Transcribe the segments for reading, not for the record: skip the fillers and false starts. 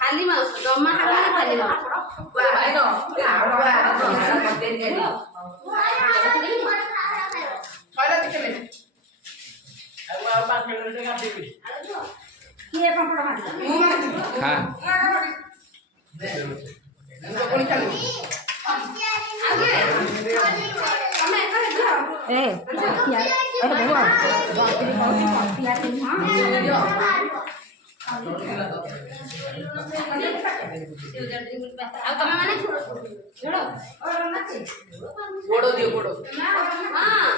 खाली माउस जम्मा खाली माउस भाइ न गोड़ो दियो गोड़ो हां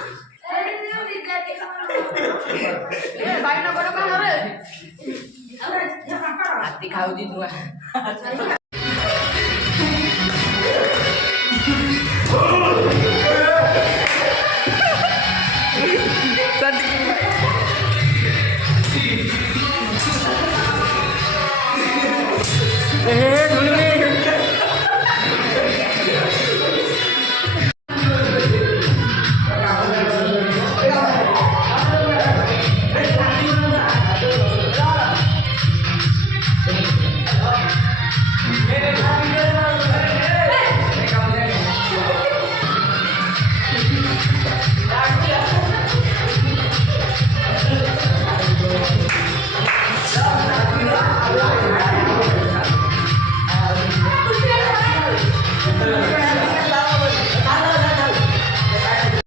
ए भाई ना गोड़ो कहां रे हाथी खाऊ दी दुआ Eh